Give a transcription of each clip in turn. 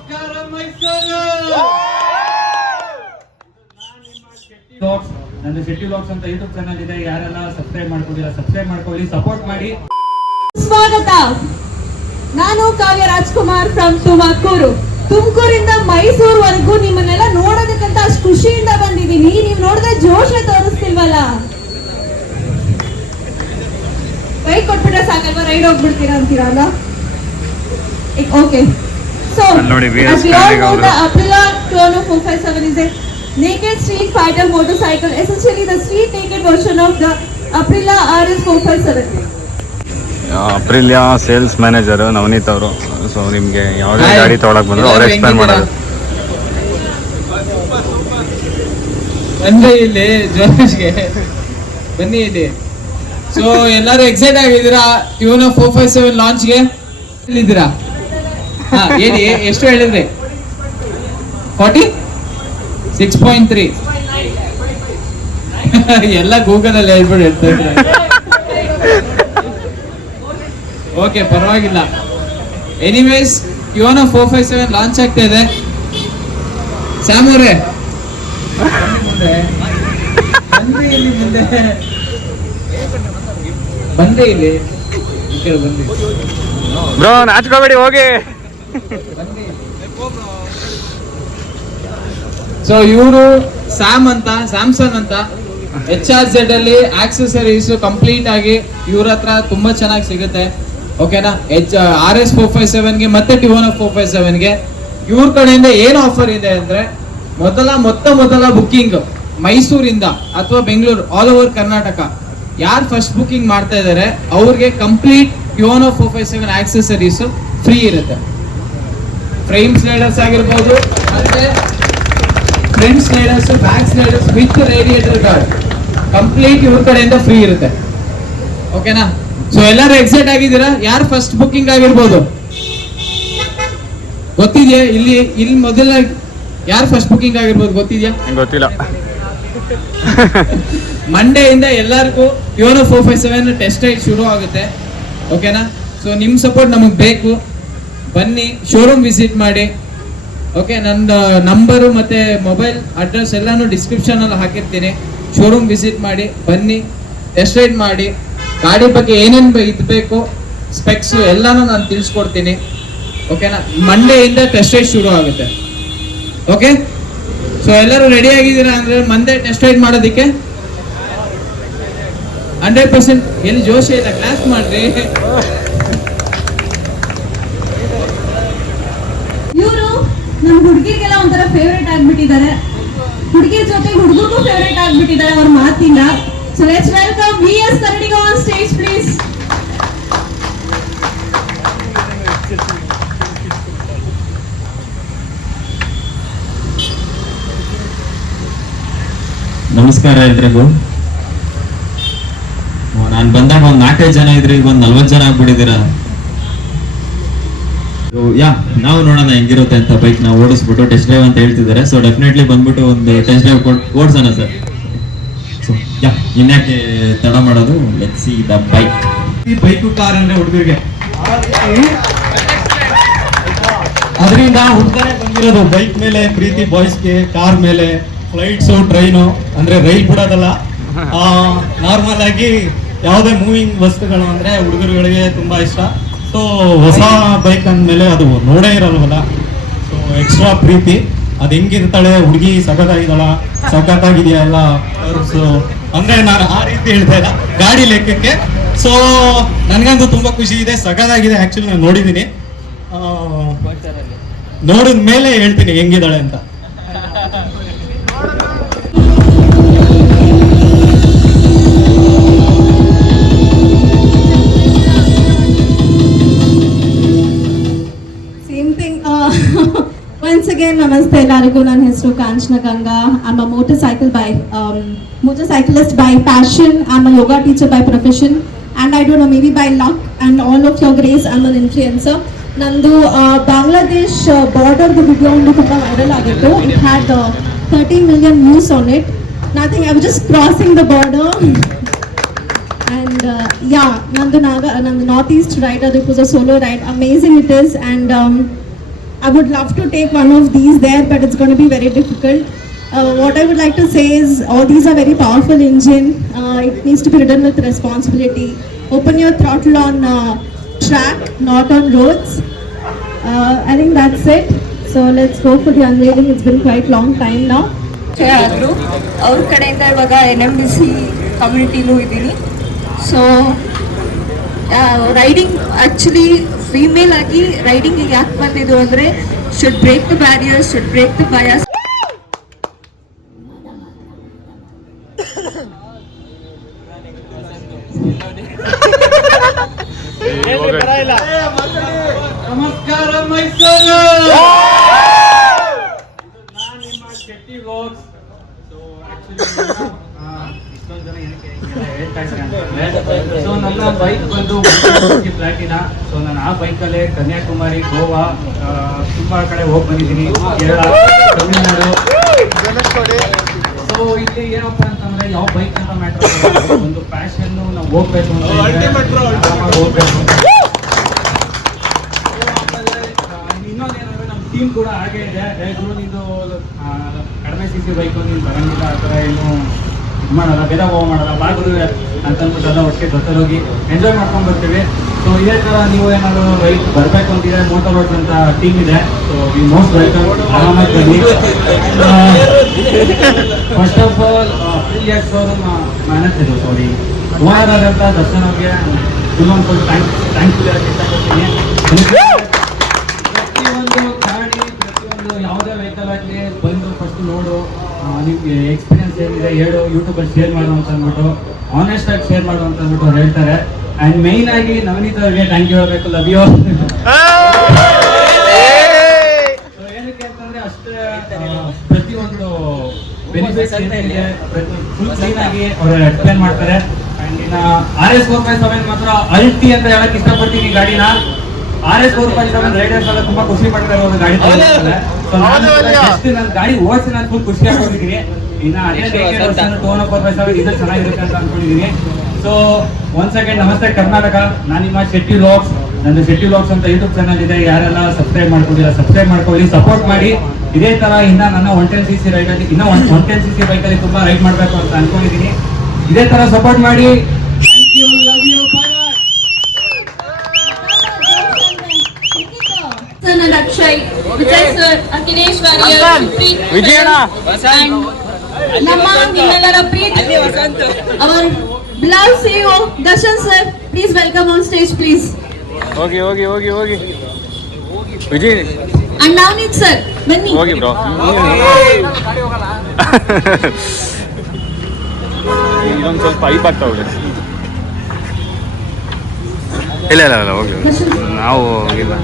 ನಮಸ್ಕಾರ ಮೈಸೂರು. ನಂದು ಶೆಟ್ಟಿ ವ್ಲಾಗ್ಸ್ ಅಂತ ಯೂಟ್ಯೂಬ್ ಚಾನಲ್ ಇದೆ. ಯಾರೆಲ್ಲ ಸಬ್ಸ್ಕ್ರೈಬ್ ಮಾಡ್ಕೊಂಡಿಲ್ಲ ಸಬ್ಸ್ಕ್ರೈಬ್ ಮಾಡ್ಕೊಳ್ಳಿ, ಸಪೋರ್ಟ್ ಮಾಡಿ. ಸ್ವಾಗತ. ನಾನು ಕಾವ್ಯ ರಾಜ್ಕುಮಾರ್ ಫ್ರಮ್ ತುಮಕೂರು. ತುಮಕೂರಿಂದ ಮೈಸೂರ್ವರೆಗೂ ನಿಮ್ಮನ್ನೆಲ್ಲ ನೋಡೋದಕ್ಕಂತ ಅಷ್ಟು ಖುಷಿಯಿಂದ ಬಂದಿದ್ದೀನಿ. ನೀವು ನೋಡಿದ್ರೆ ಜೋಶ ತೋರಿಸ್ತಿಲ್ವಲ್ಲ? ಕೈ ಕೊಟ್ಬಿಟ್ರೆ ಸಾಕಲ್ವಾ, ರೈಡ್ ಹೋಗ್ಬಿಡ್ತೀರಾ ಅಂತೀರಲ್ಲ? Okay. So, as we all know, the Aprilia Chrono 457 is a naked street fighter motorcycle, essentially the street naked version of the Aprilia RS 457. Aprilia sales manager Navneet ಅವರು. ಸೊ ನಿಮಗೆ ಯಾವುದೇ ಗಾಡಿ ತೊಗೊಳಕ್ ಬಂದ್ರು ಅವ್ರು ಎಕ್ಸ್ಪ್ಲೇನ್ ಮಾಡೋದು. ಬನ್ನಿ ಇಲ್ಲಿ ಜೋಶ್ಗೆ ಬನ್ನಿ ಇಲ್ಲಿ. ಸೊ ಎಲ್ಲರೂ ಎಕ್ಸೈಟ್ ಆಗಿದ್ದೀರಾ ಟಿಯೋನೋ 457 ಲಾಂಚ್ಗೆ? ಇದ್ದೀರಾ? ಹಾ ಹೇಳಿ, ಎಷ್ಟು ಹೇಳಿದ್ರಿ? 46.3 ಎಲ್ಲ ಗೂಗಲ್ ಅಲ್ಲಿ ಹೇಳ್ಬಿಟ್ಟು ಹೇಳ್ತಾ. ಓಕೆ, ಪರವಾಗಿಲ್ಲ. ಎನಿವೇಸ್, ಟಿಯೋನೋ 457 ಲಾಂಚ್ ಆಗ್ತಾ ಇದೆ. ಸ್ಯಾಮ್ ಅವರೇ ಇಲ್ಲಿ ಮುಂದೆ ಬಂದೆ, ಇಲ್ಲಿ ಈ ಕಡೆ ಬಂದೆ. ಬ್ರೋ ನಾಚ್ಕೋಬೇಡಿ, ಹೋಗಿ. ಸೊ ಇವರು ಸ್ಯಾಮ್ ಅಂತ, ಸ್ಯಾಮ್ಸಂಗ್ ಅಂತ, HRZ ಅಲ್ಲಿ ಆಕ್ಸೆಸರೀಸ್ ಕಂಪ್ಲೀಟ್ ಆಗಿ ಇವ್ರ ಹತ್ರ ತುಂಬಾ ಚೆನ್ನಾಗಿ ಸಿಗುತ್ತೆ. ಓಕೆನಾ? RS 457 ಗೆ ಮತ್ತೆ ಟಿಯೋನೋ 457 ಗೆ ಇವ್ರ ಕಡೆಯಿಂದ ಏನು ಆಫರ್ ಇದೆ ಅಂದ್ರೆ, ಮೊದಲ ಬುಕ್ಕಿಂಗ್ ಮೈಸೂರಿಂದ ಅಥವಾ ಬೆಂಗಳೂರು, ಆಲ್ ಓವರ್ ಕರ್ನಾಟಕ ಯಾರು ಫಸ್ಟ್ ಬುಕ್ಕಿಂಗ್ ಮಾಡ್ತಾ ಇದ್ದಾರೆ ಅವ್ರಿಗೆ ಕಂಪ್ಲೀಟ್ ಟಿಯೋನೋ 457 ಆಕ್ಸೆಸರೀಸ್ ಫ್ರೀ ಇರುತ್ತೆ. ಫ್ರೇಮ್ ಸ್ಲೈಡರ್ಸ್ ಆಗಿರ್ಬೋದು, ಮತ್ತೆ front sliders, back sliders with radiator guard complete ಇವ್ರ ಕಡೆಯಿಂದ ಫ್ರೀ ಇರುತ್ತೆ. ಓಕೆನಾ? ಸೊ ಎಲ್ಲರೂ ಎಕ್ಸೈಟ್ ಆಗಿದ್ದೀರಾ? ಯಾರು ಫಸ್ಟ್ ಬುಕ್ಕಿಂಗ್ ಆಗಿರ್ಬೋದು? ಗೊತ್ತಿದೆಯಾ? ಇಲ್ಲಿ ಮೊದಲ ಯಾರು ಫಸ್ಟ್ ಬುಕ್ಕಿಂಗ್ ಆಗಿರ್ಬೋದು ಗೊತ್ತಿದ್ಯಾ? ಗೊತ್ತಿಲ್ಲ. ಮಂಡೇ ಇಂದ ಎಲ್ಲರಿಗೂ ಟಿಯೋನೋ 457 ಟೆಸ್ಟ್ ರೈಡ್ ಶುರು ಆಗುತ್ತೆ. ಓಕೆನಾ? ಸೊ ನಿಮ್ಮ ಸಪೋರ್ಟ್ ನಮಗೆ ಬೇಕು. ಬನ್ನಿ, ಶೋರೂಮ್ ವಿಸಿಟ್ ಮಾಡಿ. ಓಕೆ, ನನ್ನ ನಂಬರು ಮತ್ತೆ ಮೊಬೈಲ್ ಅಡ್ರೆಸ್ ಎಲ್ಲಾನು ಡಿಸ್ಕ್ರಿಪ್ಷನ್ ಅಲ್ಲಿ ಹಾಕಿರ್ತೀನಿ. ಶೋರೂಮ್ ವಿಸಿಟ್ ಮಾಡಿ, ಬನ್ನಿ, ಟೆಸ್ಟ್ ರೈಡ್ ಮಾಡಿ. ಗಾಡಿ ಬಗ್ಗೆ ಏನೇನು ಇದ್ಬೇಕು, ಸ್ಪೆಕ್ಸ್ ಎಲ್ಲಾನು ನಾನು ತಿಳಿಸ್ಕೊಡ್ತೀನಿ. ಓಕೆನಾ? ಮಂಡೇ ಇಂದ ಟೆಸ್ಟ್ ರೈಡ್ ಶುರು ಆಗುತ್ತೆ. ಓಕೆ, ಸೊ ಎಲ್ಲರೂ ರೆಡಿ ಆಗಿದ್ದೀರಾ ಅಂದ್ರೆ ಮಂಡೇ ಟೆಸ್ಟ್ ರೈಡ್ ಮಾಡೋದಕ್ಕೆ 100%. ಎಲ್ಲಿ ಜೋಶ ಇಲ್ಲ, ಕ್ಲಾಸ್ ಮಾಡ್ರಿ. ಇವರು ನಮ್ಮ ಹುಡುಗಿರಿಗೆಲ್ಲ ಒಂಥರ ಫೇವ್ರೇಟ್ ಆಗ್ಬಿಟ್ಟಿದ್ದಾರೆ. ಹುಡುಗಿರ ಜೊತೆ ಹುಡುಗರಿಗೂ ಫೇವ್ರೇಟ್ ಆಗ್ಬಿಟ್ಟಿದ್ದಾರೆ ಅವ್ರ ಮಾತಿಂದ. So let's welcome VS Karadiga on stage please. ನಮಸ್ಕಾರ ಎಲ್ರಿಗೂ. ನಾನು ಬಂದಾಗ ಒಂದು 4-5 ಜನ ಇದ್ರಿ, ಈಗ ಒಂದು 40 ಜನ ಆಗ್ಬಿಟ್ಟಿದ್ದೀರಾ. ನಾವು ನೋಡೋಣ ಹೆಂಗಿರುತ್ತೆ ಅಂತ. ಬೈಕ್ ನಾವು ಓಡಿಸ್ಬಿಟ್ಟು ಟೆಸ್ಟ್ ಡ್ರೈವ್ ಅಂತ ಹೇಳ್ತಿದ್ದಾರೆ. ಸೊ ಡೆಫಿನೆಟ್ಲಿ ಬಂದ್ಬಿಟ್ಟು ಒಂದು ಟೆಸ್ಟ್ ಡ್ರೈವ್ ಓಡಿಸೋಣ ಸರ್. ಸೊ ಇನ್ಯಾಕೆ ತಡ ಮಾಡೋದು, ಲೆಟ್ಸ್ ಸಿ ದ ಬೈಕ್. ಈ ಬೈಕು ಕಾರ್ ಅಂದ್ರೆ ಹುಡುಗರಿಗೆ ಅದರಿಂದ ಹುಡ್ತಾನೆ ಬಂದಿರೋದು. ಬೈಕ್ ಮೇಲೆ ಪ್ರೀತಿ ಬಾಯ್ಸ್ಗೆ, ಕಾರ್ ಮೇಲೆ ಫ್ಲೈಟ್ಸು, ಟ್ರೈನು, ಅಂದ್ರೆ ರೈಲ್ ಬಿಡೋದಲ್ಲ, ನಾರ್ಮಲ್ ಆಗಿ ಯಾವುದೇ ಮೂವಿಂಗ್ ವಸ್ತುಗಳು ಅಂದ್ರೆ ಹುಡುಗರುಗಳಿಗೆ ತುಂಬಾ ಇಷ್ಟ. ಸೊ ಹೊಸ ಬೈಕ್ ಅಂದಮೇಲೆ ಅದು ನೋಡೇ ಇರಲ್ವಲ್ಲ, ಸೊ ಎಕ್ಸ್ಟ್ರಾ ಪ್ರೀತಿ. ಅದು ಹೆಂಗಿರ್ತಾಳೆ ಹುಡುಗಿ, ಸಖತ್ತಾಗಿದ್ದಾಳ, ಸಖತ್ತಾಗಿದೆಯಲ್ಲ ಅಂದ್ರೆ ನಾನು ಆ ರೀತಿ ಹೇಳ್ತಾ ಇಲ್ಲ, ಗಾಡಿ ಲೆಕ್ಕಕ್ಕೆ. ಸೊ ನನಗಂತೂ ತುಂಬಾ ಖುಷಿ ಇದೆ, ಸಖತ್ತಾಗಿದೆ. ಆಕ್ಚುಲಿ ನಾನು ನೋಡಿದ್ದೀನಿ, ನೋಡಿದ ಮೇಲೆ ಹೇಳ್ತೀನಿ ಹೆಂಗಿದ್ದಾಳೆ ಅಂತ. Once again, namaste ಎಲ್ಲರಿಗೂ. ನನ್ನ ಹೆಸರು ಕಾಂಚನ Ganga. I'm a motorcyclist by passion. I'm a yoga teacher by profession, and I don't know, maybe by luck and all of your grace, I'm an influencer. ನಂದು ಬಾಂಗ್ಲಾದೇಶ್ ಬಾರ್ಡರ್ ವಿಡಿಯೋ ಒಂದು ತುಂಬಾ viral ಆಗಿತ್ತು. It had 13 million views on it. Nothing, I was just crossing the border. And nandu northeast ride, it was a solo ride. Amazing it is. And I I would love to take one of these there, but it's going to be very difficult. What I would like to say is all these are very powerful engine. It needs to be ridden with responsibility. Open your throttle on track, not on roads. I think that's it. So let's go for the unveiling. It's been quite long time now. ಆದರು ಅವ್ರ ಕಡೆಯಿಂದ ಇವಾಗ NMDC ಕಮ್ಯುನಿಟಿಲೂ ಇದ್ದೀನಿ. So riding actually female ಆಗಿ ರೈಡಿಂಗಿಗೆ ಯಾಕೆ ಬಂದಿದ್ದು ಅಂದರೆ should break the barriers, should break the bias. ನಮಸ್ಕಾರ ಮೈಸೂರು. ನಾನು ನಿಮ್ಮ ಶೆಟ್ಟಿ ವ್ಲಾಗ್ಸ್. ಸೊ ಇಷ್ಟೊಂದು ಜನ ಏನಕ್ಕೆ ಹೇಳ್ತಾ ಇದ್ದಾರೆ. ಸೊ ನನ್ನ ಬೈಕ್ ಬಂದು ಪ್ಲಾಟಿನಾ. ಸೊ ನಾನು ಆ ಬೈಕಲ್ಲೇ ಕನ್ಯಾಕುಮಾರಿ, ಗೋವಾ, ತುಂಬಾ ಕಡೆ ಹೋಗಿ ಬಂದಿದ್ದೀನಿ, ಕೇರಳ, ತಮಿಳುನಾಡು. ಸೊ ಇಲ್ಲಿ ಏನಪ್ಪ ಅಂತಂದ್ರೆ ಯಾವ ಬೈಕ್ ಅಂತ ಮ್ಯಾಟರ್, ಒಂದು ಪ್ಯಾಷನ್, ನಾವು ಹೋಗ್ಬೇಕು ಅಂತ ಹೋಗ್ಬೇಕು. ಇನ್ನೊಂದೇನಂದ್ರೆ ನಮ್ಮ ಟೀಮ್ ಕೂಡ ಹಾಗೆ ಇದೆ. ನೀನು ಕಡಿಮೆ CC ಬೈಕು ನೀನು ಬರಂಗಿಲ್ಲ, ಆ ಥರ ಏನು ಇದು ಮಾಡಲ್ಲ, ಭೇದ ಭಾವ ಮಾಡಲ್ಲ, ಬಾಗುರು ಅಂತಂದ್ಬಿಟ್ಟೆಲ್ಲ ಒಟ್ಟಿಗೆ ಜೊತೆಲೋಗಿ ಎಂಜಾಯ್ ಮಾಡ್ಕೊಂಡು ಬರ್ತೀವಿ. ಸೊ ಇದೇ ಥರ ನೀವು ಏನಾದರೂ ರೈಟ್ ಬರಬೇಕು ಅಂತಿದೆ, ಮೋಟೋ ರೋಡ್ಸ್ ಅಂತ ಟೀಮ್ ಇದೆ. ಸೊ ಈ ಮೋಸ್ಟ್ ವೆಲ್ಕಮ್, ಆರಾಮಾಗಿ ಬನ್ನಿ. ಫಸ್ಟ್ ಆಫ್ ಆಲ್ ಪ್ರಿಲಿಯಾಸ್ ಅವರು ಮ್ಯಾನೇಜರು, ಸಾರಿ ಓನರ್ ಅಂತ ದರ್ಶನ್ ಅವ್ರಿಗೆ ಇನ್ನೊಂದು ಸ್ವಲ್ಪ ಥ್ಯಾಂಕ್ಸ್ ಹೇಳಕ್ಕೆ ಇಷ್ಟಪಡ್ತೀನಿ. ಪ್ರತಿಯೊಂದು ಗಾಡಿ, ಪ್ರತಿಯೊಂದು ಯಾವುದೇ ವೆಹಿಕಲ್ ಆಗಲಿ ಬಂದು ಫಸ್ಟ್ ನೋಡು, ನಿಮಗೆ ಎಕ್ಸ್ಪೀರಿಯನ್ಸ್ ಏನಿದೆ ಹೇಳು, ಯೂಟ್ಯೂಬಲ್ಲಿ ಶೇರ್ ಮಾಡು ಅಂತ ಅಂದ್ಬಿಟ್ಟು, ಆನೆಸ್ಟ್ ಆಗಿ ಶೇರ್ ಮಾಡು ಅಂತ ಅಂದ್ಬಿಟ್ಟು ಹೇಳ್ತಾರೆ. ಆ್ಯಂಡ್ ಮೇಯ್ನ್ ಆಗಿ ನವನೀತ್ ಅವ್ರಿಗೆ ಥ್ಯಾಂಕ್ ಯು ಹೇಳಬೇಕು, ಲವ್ ಯು. ಏನಕ್ಕೆ ಅಂತಂದ್ರೆ ಅಷ್ಟೇ ಪ್ರತಿಯೊಂದು ಬೆನಿಫಿಟ್ಸ್ ಏನಿದೆ ಫುಲ್ ಕ್ಲೀನ್ ಆಗಿ ಅವರು ಎಕ್ಸ್ಪ್ಲೇನ್ ಮಾಡ್ತಾರೆ. ಆ್ಯಂಡ್ ಇನ್ನು RS 457 ಮಾತ್ರ ಅಲ್ಟಿ ಅಂತ ಹೇಳಕ್ ಇಷ್ಟಪಡ್ತೀನಿ ಗಾಡಿನ. RS 457 ರೈಡರ್ಸ್ ಎಲ್ಲ ತುಂಬಾ ಖುಷಿ ಪಡ್ತಾರೆ ಒಂದು ಗಾಡಿ ತಗೊಂಡ್ಮೇಲೆ. ನನ್ನ ಗಾಡಿ ಓಡಿಸಿ ನಾನು ಫುಲ್ ಖುಷಿಯಾಗಿ ಹೋಗಿದ್ದೀನಿ. ಇನ್ನು 457 ಇದು ಚೆನ್ನಾಗಿರುತ್ತೆ ಅಂತ ಅನ್ಕೊಂಡಿದ್ದೀನಿ. ಸೊ ಒನ್ಸ್ ಅಗೇನ್ ನಮಸ್ತೆ ಕರ್ನಾಟಕ. ನಾನು ನಿಮ್ಮ ಶೆಟ್ಟಿ ವ್ಲಾಗ್ಸ್. ನಂದು ಶೆಟ್ಟಿ ವ್ಲಾಗ್ಸ್ ಅಂತ ಯೂಟ್ಯೂಬ್ ಚಾನಲ್ ಇದೆ. ಯಾರೆಲ್ಲ ಸಬ್ಸ್ಕ್ರೈಬ್ ಮಾಡ್ಕೊಂಡಿಲ್ಲ ಸಬ್ಸ್ಕ್ರೈಬ್ ಮಾಡ್ಕೊಳ್ಳಿ, ಸಪೋರ್ಟ್ ಮಾಡಿ. ಇದೇ ತರ ಇನ್ನ ನನ್ನ 110cc ರೈಡಲ್ಲಿ ಇನ್ನ 110cc ಬೈಕಲ್ಲಿ ತುಂಬಾ ರೈಡ್ ಮಾಡಬೇಕು ಅಂತ ಅನ್ಕೊಂಡಿದ್ದೀನಿ. ಇದೇ ತರ ಸಪೋರ್ಟ್ ಮಾಡಿ. Thank you, love you, bye bye. ನನ್ನ ಅಕ್ಷಯ್, ವಿಜಯ್ ಸರ್, ಅಖಿಲೇಶ್ ವಾರಿಯರ್, ವಿಜಯಣ್ಣ, ನಮ್ಮ ನಿಮ್ಮೆಲ್ಲರ ಪ್ರೀತಿ ಅವರ್ ಬಿಲಾವ್ CEO Darshan sir, please welcome on stage please. ಹೋಗಿ ಹೋಗಿ ಹೋಗಿ ಹೋಗಿ ವಿಜಯ್ ಅಂಡ್ ನವನೀತ್ ಸರ್ ಬನ್ನಿ. ಹೋಗಿ ಬ್ರೋ. ಇದೊಂದು ಸ್ವಲ್ಪ ಐಪ್ ಆಗ್ತಾವೆ. ಇಲ್ಲ ಇಲ್ಲ ಇಲ್ಲ ಹೋಗಿ, ನಾವು ಹೋಗಿಲ್ಲ.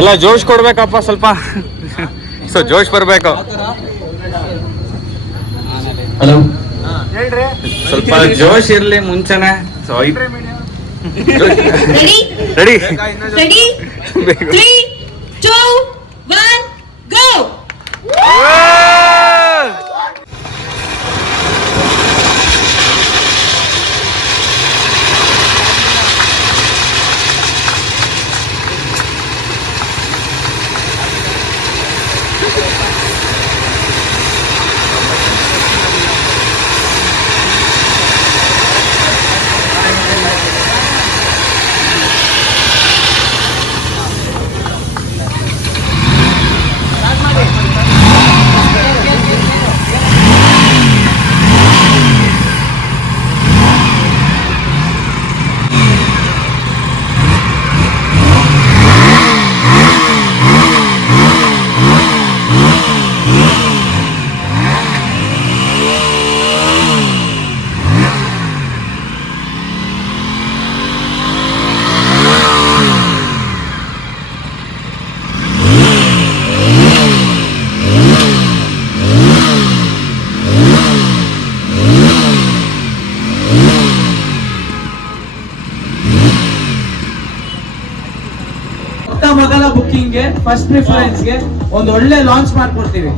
ಎಲ್ಲ ಜೋಶ್ ಕೊಡ್ಬೇಕಪ್ಪ ಸ್ವಲ್ಪ. ಸೊ ಜೋಶ್ ಬರಬೇಕು. ಹಲೋ, ಸ್ವಲ್ಪ ಜೋಶ್ ಇರ್ಲಿ ಮುಂಚೆನೆ. ಸೊ ರೆಡಿ ರೆಡಿ ರೆಡಿ 3 2 1 ಗೋ. ಬುಕ್ಕಿಂಗ್ಗೆ ಫಸ್ಟ್ ಪ್ರಿಫರೆನ್ಸ್ಗೆ ಒಂದು ಒಳ್ಳೆ ಲಾಂಚ್ ಮಾಡ್ಕೊಡ್ತೀವಿ.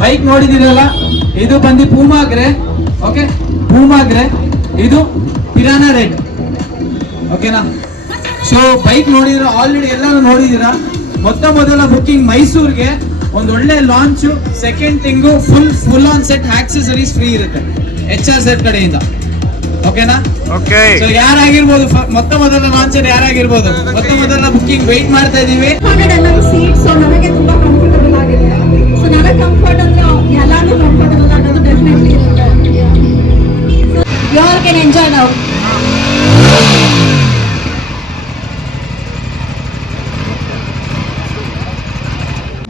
ಬೈಕ್ ನೋಡಿದಿರಲ್ಲ, ಇದು ಬಂದು ಪೂಮಾಗ್ರೆ. ಓಕೆ, ಪೂಮಾಗ್ರೆ, ಇದು ಪಿರಾನಾ ರೆಡ್. ಓಕೆನಾ? ಸೊ ಬೈಕ್ ನೋಡಿದ್ರ, ಆಲ್ರೆಡಿ ಎಲ್ಲಾನು ನೋಡಿದೀರಾ. ಮೊದಲ ಬುಕ್ಕಿಂಗ್ ಮೈಸೂರ್ಗೆ ಒಂದು ಒಳ್ಳೆ launch. Second thing full on set accessories free ಇರುತ್ತೆ HRZ ಕಡೆಯಿಂದ. ಓಕೆನಾ? ಓಕೆ. ಸೊ ಯಾರಾಗಿರ್ಬೋದು ಮೊದಲ ಲಾಂಚ್ ಯಾರಾಗಿರ್ಬೋದು, ಮೊದಲ ಬುಕ್ಕಿಂಗ್ ವೆಯ್ಟ್ ಮಾಡ್ತಾ ಇದೀವಿ. 100mm ಸೀಟ್, ಸೊ ನನಗೆ ತುಂಬಾ ಕಂಫರ್ಟಬಲ್ ಆಗಿದೆ. ಸೊ ನನಗೆ ಕಂಫರ್ಟ್ ಅಂದ್ರೆ ಎಲ್ಲಾನು ಕಂಫರ್ಟಬಲ್ ಆಗೋದು ಡೆಫಿನೆಟ್ಲಿ ಇರುತ್ತೆ. You all can enjoy now.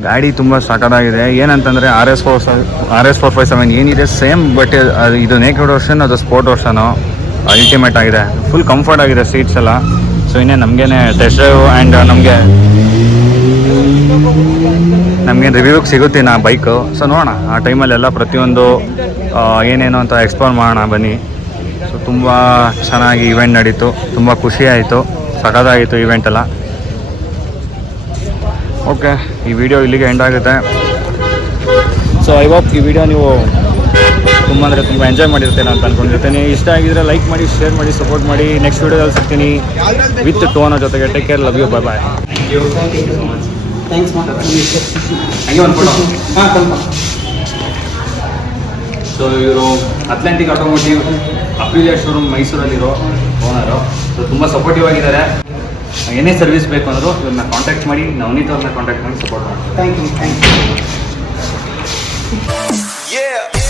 ಗಾಡಿ ತುಂಬ ಸಖತ್ತಾಗಿದೆ. ಏನಂತಂದರೆ RS457 ಏನಿದೆ ಸೇಮ್, ಬಟ್ ಇದು ನೇಕೆಡ್ ವರ್ಷನ್, ಅದು ಸ್ಪೋರ್ಟ್ ವರ್ಷನು. ಅಲ್ಟಿಮೇಟ್ ಆಗಿದೆ, ಫುಲ್ ಕಂಫರ್ಟ್ ಆಗಿದೆ ಸೀಟ್ಸ್ ಎಲ್ಲ. ಸೊ ಇನ್ನೇ ನಮಗೇನೆ ಟೆಸ್ಟ್ ಡ್ರೈವ್ ಆ್ಯಂಡ್ ನಮಗೆ ರಿವ್ಯೂಗೆ ಸಿಗುತ್ತೆ ನಾ ಬೈಕು. ಸೊ ನೋಡೋಣ ಆ ಟೈಮಲ್ಲೆಲ್ಲ ಪ್ರತಿಯೊಂದು ಏನೇನು ಅಂತ ಎಕ್ಸ್ಪ್ಲೋರ್ ಮಾಡೋಣ ಬನ್ನಿ. ಸೊ ತುಂಬ ಚೆನ್ನಾಗಿ ಇವೆಂಟ್ ನಡೀತು, ತುಂಬ ಖುಷಿ ಆಯಿತು, ಸಖತ್ತಾಗಿತ್ತು ಇವೆಂಟ್ ಎಲ್ಲ. ಓಕೆ, ಈ ವಿಡಿಯೋ ಇಲ್ಲಿಗೆ ಎಂಡ್ ಆಗುತ್ತೆ. ಸೊ ಐ ಹೋಪ್ ಈ ವಿಡಿಯೋ ನೀವು ತುಂಬ ಅಂದರೆ ತುಂಬ ಎಂಜಾಯ್ ಮಾಡಿರ್ತೀರ ಅಂತ ಅಂದ್ಕೊಂಡಿರ್ತೀನಿ. ಇಷ್ಟ ಆಗಿದ್ರೆ ಲೈಕ್ ಮಾಡಿ, ಶೇರ್ ಮಾಡಿ, ಸಪೋರ್ಟ್ ಮಾಡಿ. ನೆಕ್ಸ್ಟ್ ವಿಡಿಯೋದಲ್ಲಿ ಸಿಗ್ತೀನಿ ವಿತ್ ಟೋನೋ ಜೊತೆಗೆ. Take care, love you, bye bye. So ಇವರು ಅಟ್ಲಾಂಟಿಕ್ ಆಟೋಮೋಟಿವ್ ಅಪ್ರಿಲಿಯಾ ಶೋರೂಮ್ ಮೈಸೂರಲ್ಲಿರೋ ಓನರು. ಸೊ ತುಂಬ ಸಪೋರ್ಟಿವ್ ಆಗಿದ್ದಾರೆ. ಏನೇ ಸರ್ವಿಸ್ ಬೇಕು ಅಂದರೂ ಇವ್ರನ್ನ ಕಾಂಟ್ಯಾಕ್ಟ್ ಮಾಡಿ, ನವನೀತ್ ಅವ್ರನ್ನ ಕಾಂಟ್ಯಾಕ್ಟ್ ಮಾಡಿ ಸಪೋರ್ಟ್ ಮಾಡ್ತಾರೆ. Thank you. Yeah.